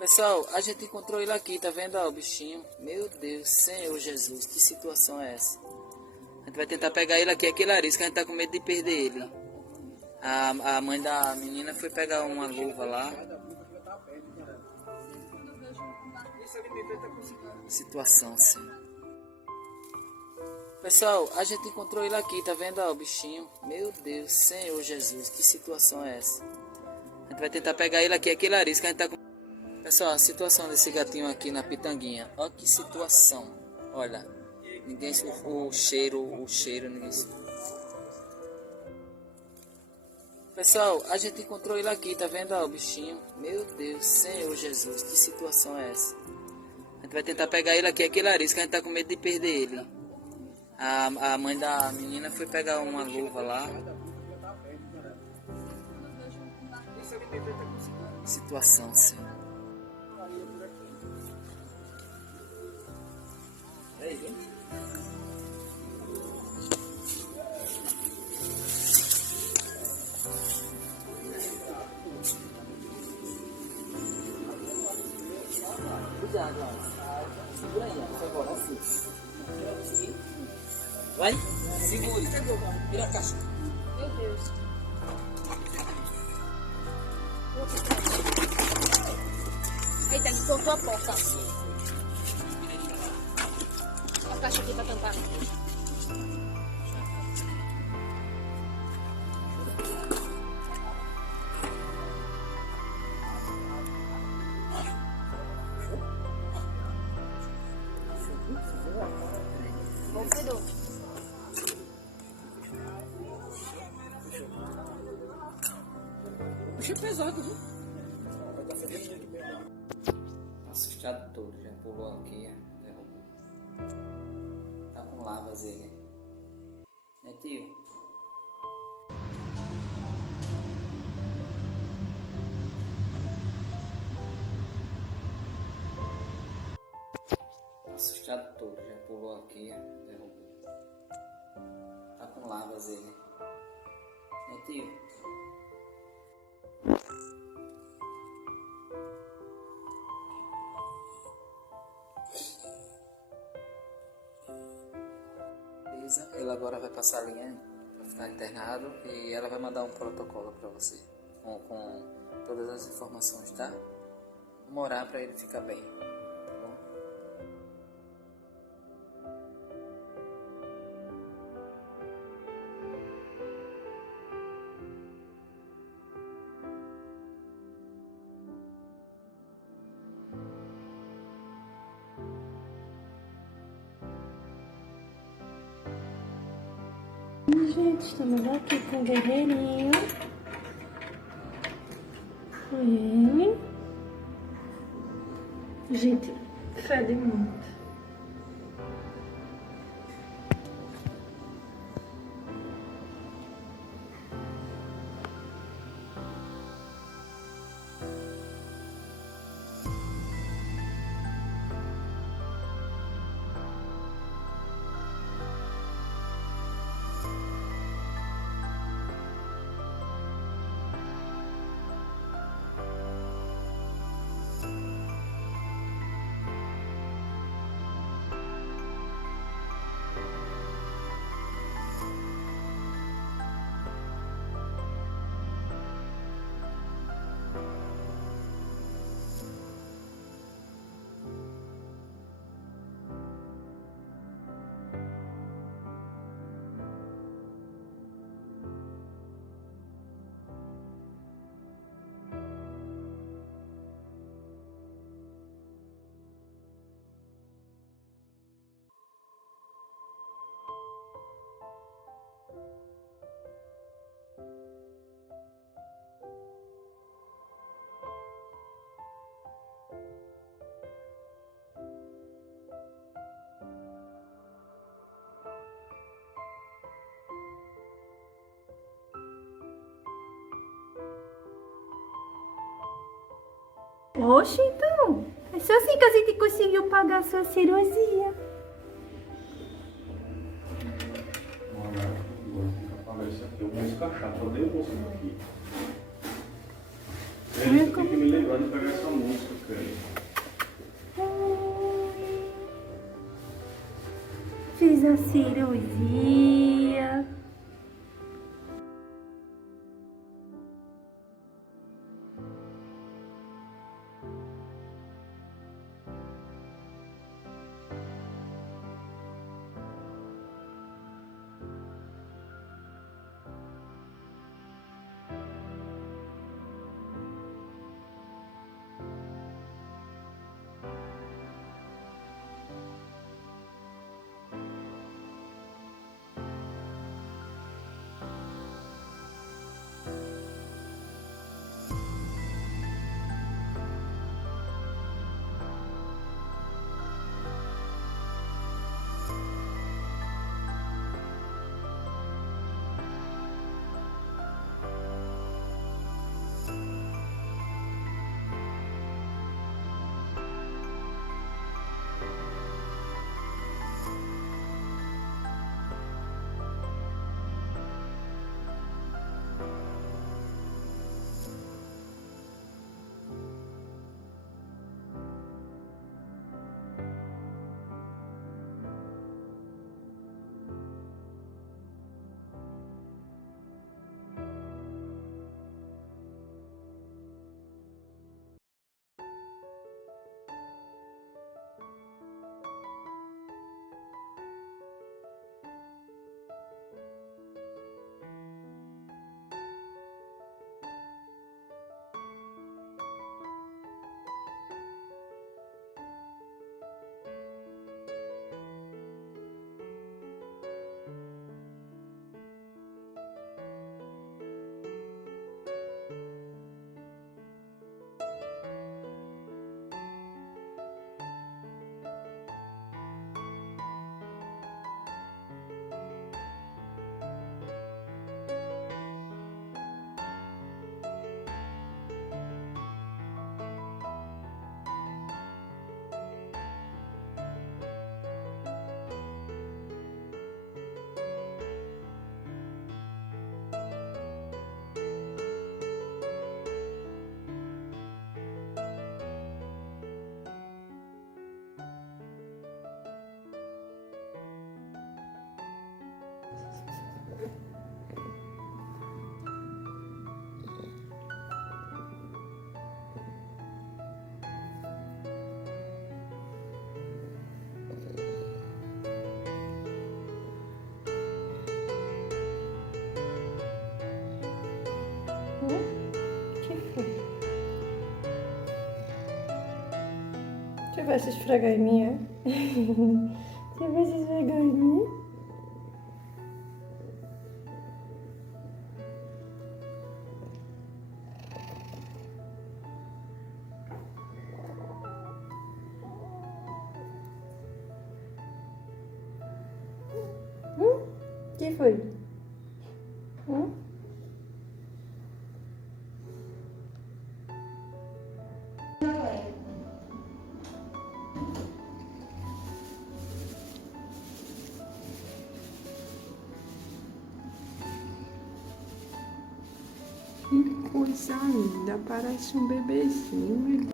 Pessoal, a gente encontrou ele aqui, tá vendo ó, o bichinho? Meu Deus, Senhor Jesus, que situação é essa? A gente vai tentar pegar ele aqui, aquele arisco, a gente tá com medo de perder ele. A mãe da menina foi pegar uma luva lá. Situação, Senhor. Pessoal, a gente encontrou ele aqui, tá vendo ó, o bichinho? Meu Deus, Senhor Jesus, que situação é essa? A gente vai tentar pegar ele aqui, aquele arisco, a gente tá com... Pessoal, a situação desse gatinho aqui na pitanguinha. Olha que situação. Olha, ninguém o cheiro, ninguém. Pessoal, a gente encontrou ele aqui, tá vendo ó, o bichinho? Meu Deus, Senhor Jesus, que situação é essa? A gente vai tentar pegar ele aqui, aquele arisco, a gente tá com medo de perder ele. A mãe da menina foi pegar uma luva lá. Situação, Senhor. Cuidado, ó. Segura aí, ó. Agora, assim. Vai, segure. Vira a caixa. Meu Deus. Eita, ele cortou a porta. A caixa aqui pra tampar. Bom, cuidou. Puxa pesado, viu? Assustado todo, já pulou aqui, derrubou. Tá com lavas ele. Né, tio? Assustado todo, já pulou aqui, derrubou. Tá com lavas ele. Né, tio? Ele agora vai passar a linha para ficar internado e ela vai mandar um protocolo para você com todas as informações, tá? Vamos orar para ele ficar bem, tá bom? Gente, estamos aqui com o guerreirinho. Com ele. Gente, fede muito. Oxe, então, é só assim que a gente conseguiu pagar a sua cirurgia. Agora isso aqui, eu vou escachar, eu odeio você aqui. Como é que Tem que me lembrar. acabando de pegar sua música, cara. Fiz a cirurgia. Que foi? Deixa eu ver se esfregar em mim, é? Deixa eu ver se esfregar em mim. Que foi? Que coisa linda, parece um bebezinho, meu Deus.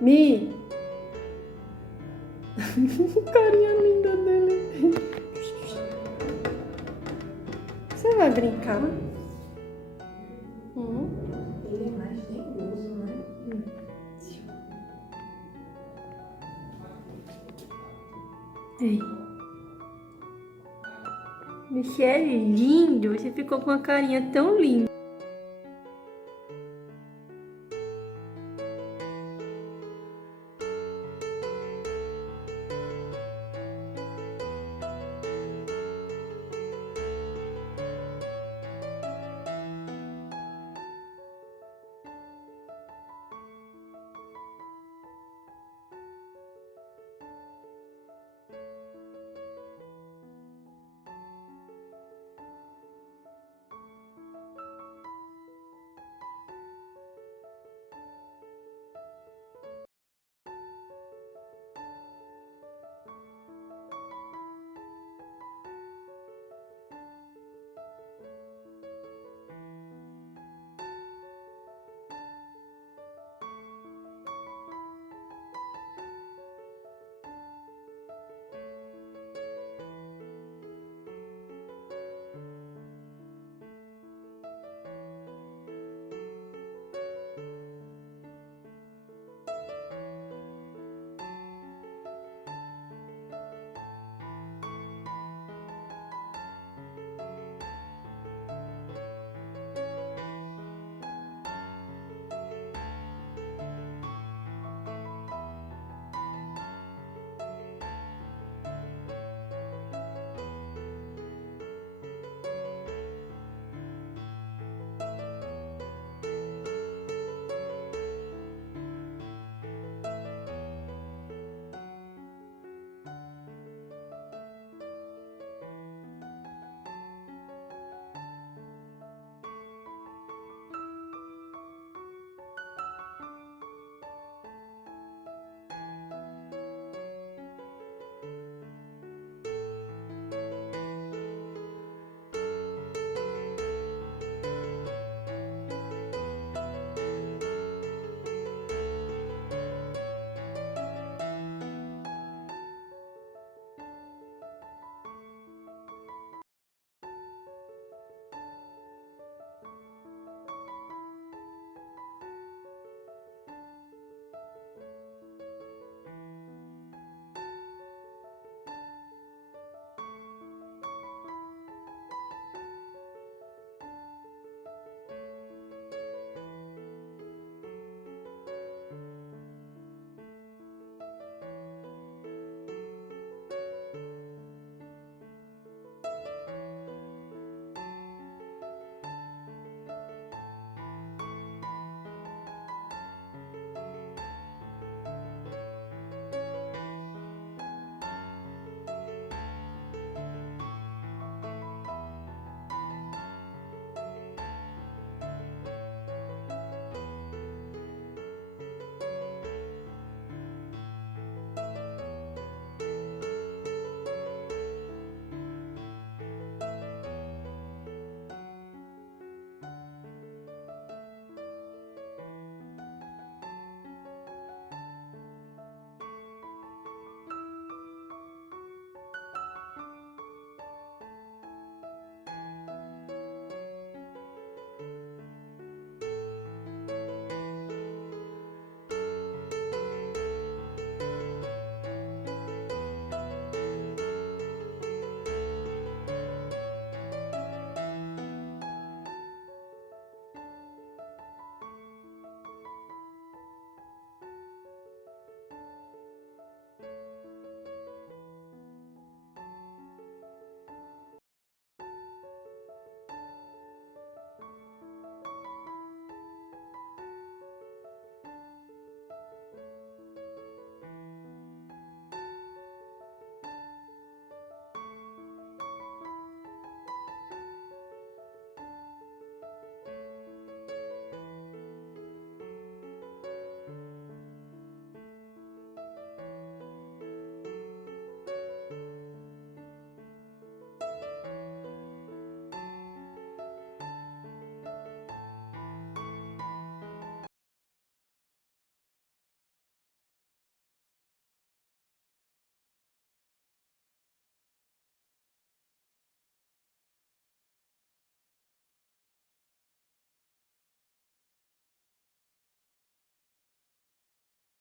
Mi! Carinha linda dele. Você vai brincar? Ele é mais dengoso, né? Ei. Michele, lindo! Você ficou com uma carinha tão linda.